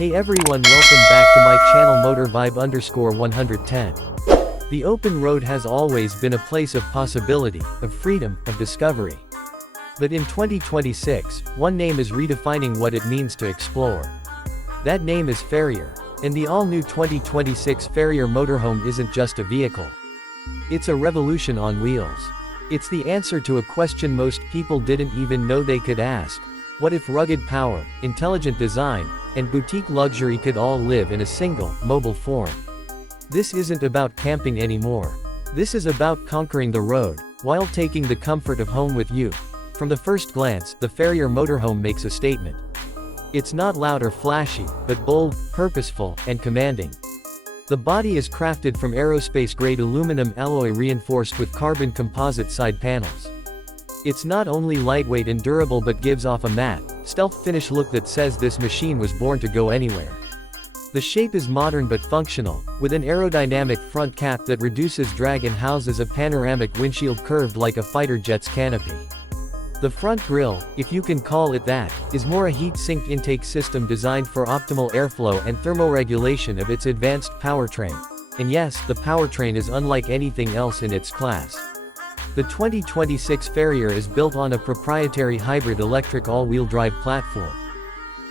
Hey everyone, welcome back to my channel motorvibe_110. The open road has always been a place of possibility, of freedom, of discovery. But in 2026, one name is redefining what it means to explore. That name is Farrier. And the all-new 2026 Farrier Motorhome isn't just a vehicle. It's a revolution on wheels. It's the answer to a question most people didn't even know they could ask. What if rugged power, intelligent design, and boutique luxury could all live in a single, mobile form? This isn't about camping anymore. This is about conquering the road, while taking the comfort of home with you. From the first glance, the Farrier Motorhome makes a statement. It's not loud or flashy, but bold, purposeful, and commanding. The body is crafted from aerospace-grade aluminum alloy reinforced with carbon composite side panels. It's not only lightweight and durable but gives off a matte, stealth finish look that says this machine was born to go anywhere. The shape is modern but functional, with an aerodynamic front cap that reduces drag and houses a panoramic windshield curved like a fighter jet's canopy. The front grille, if you can call it that, is more a heat-sink intake system designed for optimal airflow and thermoregulation of its advanced powertrain. And yes, the powertrain is unlike anything else in its class. The 2026 Farrier is built on a proprietary hybrid electric all-wheel drive platform.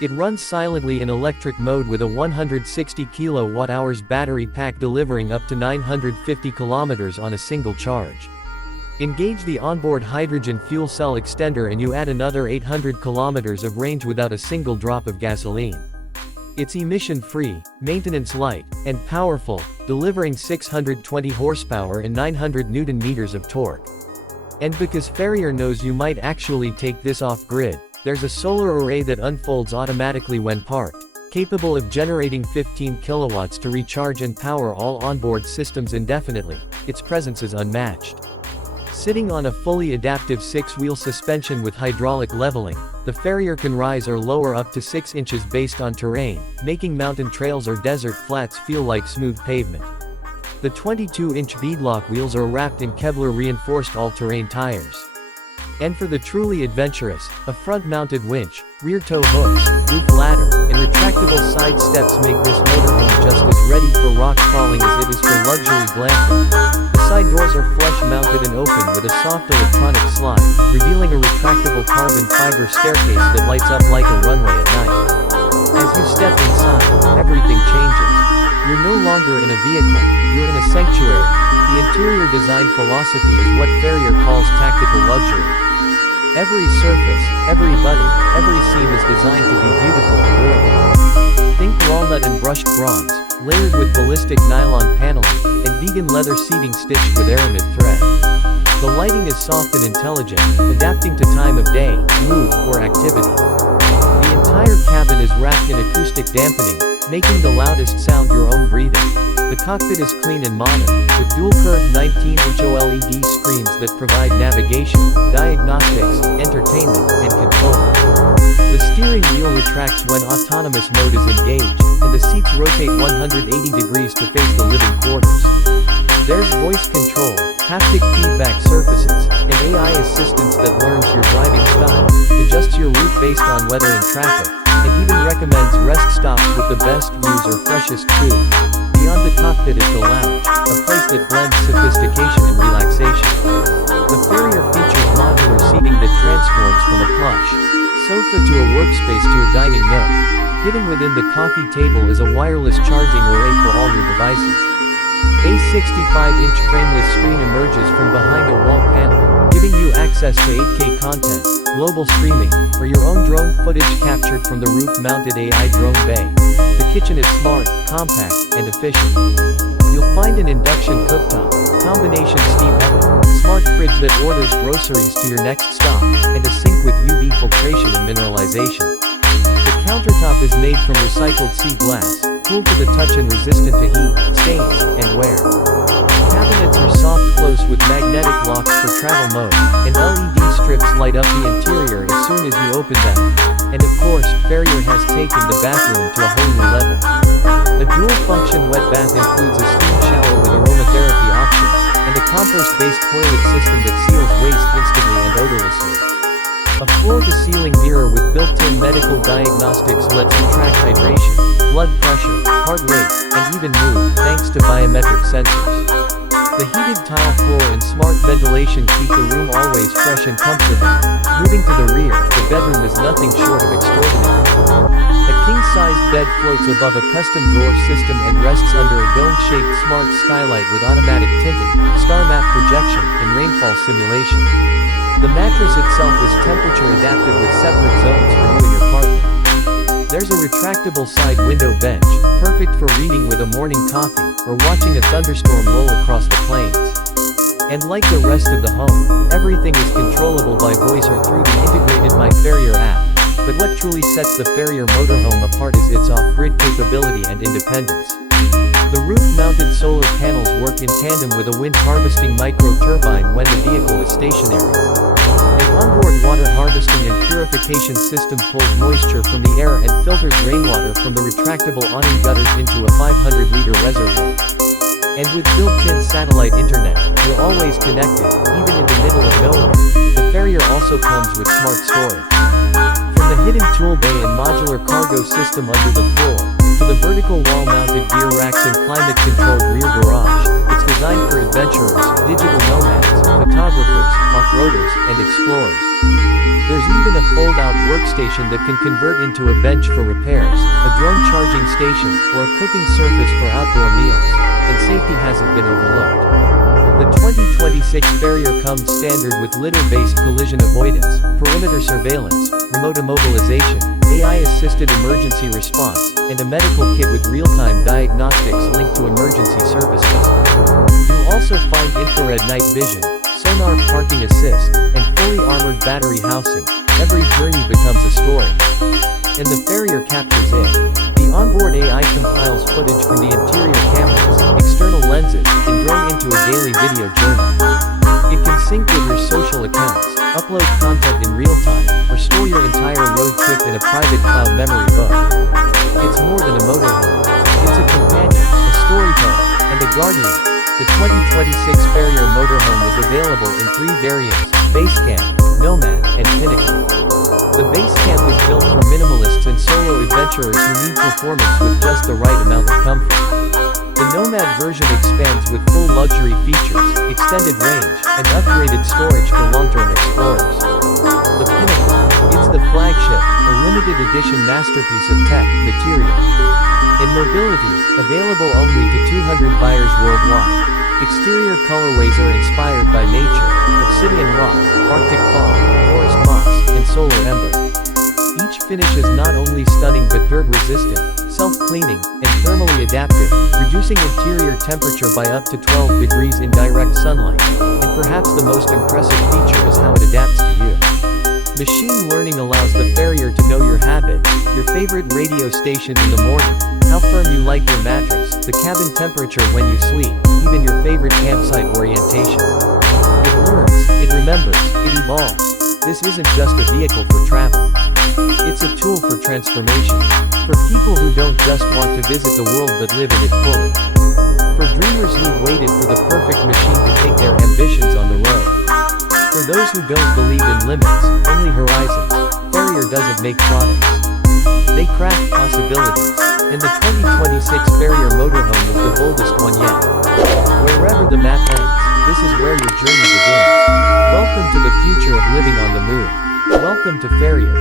It runs silently in electric mode with a 160 kWh battery pack delivering up to 950 km on a single charge. Engage the onboard hydrogen fuel cell extender and you add another 800 km of range without a single drop of gasoline. It's emission-free, maintenance-light, and powerful, delivering 620 horsepower and 900 Nm of torque. And because Farrier knows you might actually take this off-grid, there's a solar array that unfolds automatically when parked, capable of generating 15 kilowatts to recharge and power all onboard systems indefinitely. Its presence is unmatched. Sitting on a fully adaptive 6-wheel suspension with hydraulic leveling, the Farrier can rise or lower up to 6 inches based on terrain, making mountain trails or desert flats feel like smooth pavement. The 22-inch beadlock wheels are wrapped in Kevlar-reinforced all-terrain tires. And for the truly adventurous, a front-mounted winch, rear tow hooks, roof ladder, and retractable side steps make this motorhome just as ready for rock crawling as it is for luxury glamping. Side doors are flush-mounted and open with a soft electronic slide, revealing a retractable carbon fiber staircase that lights up like a runway at night. As you step inside, everything changes. You're no longer in a vehicle, you're in a sanctuary. The interior design philosophy is what Farrier calls tactical luxury. Every surface, every button, every seam is designed to be beautiful and durable. Think walnut and brushed bronze, layered with ballistic nylon paneling, and vegan leather seating stitched with aramid thread. The lighting is soft and intelligent, adapting to time of day, mood, or activity. The entire cabin is wrapped in acoustic dampening, making the loudest sound your own breathing. The cockpit is clean and modern, with dual-curved 19-inch OLED screens that provide navigation, diagnostics, entertainment, and control. The steering wheel retracts when autonomous mode is engaged, and the seats rotate 180 degrees to face the living quarters. There's voice control, haptic feedback surfaces, and AI assistance that learns your driving style, adjusts your route based on weather and traffic, and even recommends rest stops with the best views or freshest food. Beyond the cockpit is the lounge, a place that blends sophistication and relaxation. The Farrier features modular seating that transforms from a plush sofa to a workspace to a dining nook. Hidden within the coffee table is a wireless charging array for all your devices. A 65-inch frameless screen emerges from behind a wall panel, giving you access to 8K content, global streaming, or your own drone footage captured from the roof-mounted AI drone bay. The kitchen is smart, compact, and efficient. You'll find an induction cooktop, combination steam oven, smart fridge that orders groceries to your next stop, and a sink with UV filtration and mineralization. The countertop is made from recycled sea glass, cool to the touch and resistant to heat, stains, and wear. Cabinets are soft close with magnetic locks for travel mode, and LED strips light up the interior as soon as you open them. And of course, Farrier has taken the bathroom to a whole new level. A dual-function wet bath includes a steam shower with aromatherapy options, and a compost-based toilet system that seals waste instantly and odorlessly. A floor-to-ceiling mirror with built-in medical diagnostics lets you track hydration, blood pressure, heart rate, and even mood, thanks to biometric sensors. The heated tile floor and smart ventilation keep the room always fresh and comfortable. Moving to the rear, the bedroom is nothing short of extraordinary. A king-sized bed floats above a custom drawer system and rests under a dome-shaped smart skylight with automatic tinting, star map projection, and rainfall simulation. The mattress itself is temperature adapted with separate zones for you and your partner. There's a retractable side window bench, perfect for reading with a morning coffee, or watching a thunderstorm roll across the plains. And like the rest of the home, everything is controllable by voice or through the integrated My Farrier app. But what truly sets the Farrier Motorhome apart is its off-grid capability and independence. The roof-mounted solar panels work in tandem with a wind-harvesting micro-turbine when the vehicle is stationary. An onboard water harvesting and purification system pulls moisture from the air and filters rainwater from the retractable awning gutters into a 500-liter reservoir. And with built-in satellite internet, you're always connected, even in the middle of nowhere. The Farrier also comes with smart storage. From the hidden tool bay and modular cargo system under the floor, to the vertical wall-mounted gear racks and climate-controlled rear garage, it's designed for adventurers, digital nomads, photographers, off-roaders, and explorers. There's even a fold-out workstation that can convert into a bench for repairs, a drone charging station, or a cooking surface for outdoor meals. And safety hasn't been overlooked. The 2026 Farrier comes standard with litter-based collision avoidance, perimeter surveillance, remote immobilization, AI-assisted emergency response, and a medical kit with real-time diagnostics linked to emergency services. You'll also find infrared night vision, sonar parking assist, and fully armored battery housing. Every journey becomes a story. And the Farrier captures it. The onboard AI compiles footage from the interior cameras, external lenses, and drone into a daily video journey. It can sync with your social accounts, upload content in real time, or store your entire road trip in a private cloud memory book. It's more than a motorhome. It's a companion, a storyteller, and a guardian. The 2026 Farrier Motorhome is available in 3 variants: Base Camp, Nomad, and Pinnacle. The Base Camp is built for minimalists and solo adventurers who need performance with just the right amount of comfort. The Nomad version expands with full luxury features, extended range, and upgraded storage for long-term explorers. The Pinnacle, it's the flagship, a limited edition masterpiece of tech, material, and mobility, available only to 200 buyers worldwide. Exterior colorways are inspired by nature: obsidian rock, arctic fog, forest moss, and solar ember. Each finish is not only stunning but dirt-resistant, self-cleaning, and thermally adaptive, reducing interior temperature by up to 12 degrees in direct sunlight. And perhaps the most impressive feature is how it adapts to you. Machine learning allows the Farrier to know your habits, your favorite radio station in the morning, how firm you like your mattress, the cabin temperature when you sleep, even your favorite campsite orientation. It learns, it remembers, it evolves. This isn't just a vehicle for travel. It's a tool for transformation. For people who don't just want to visit the world but live in it fully. For dreamers who've waited for the perfect machine to take their ambitions on the road. For those who don't believe in limits, only horizons, Farrier doesn't make products. They craft possibilities. And the 2026 Farrier Motorhome is the boldest one yet. Wherever the map ends, this is where your journey begins. Welcome to the future of living on the moon. Welcome to Farrier.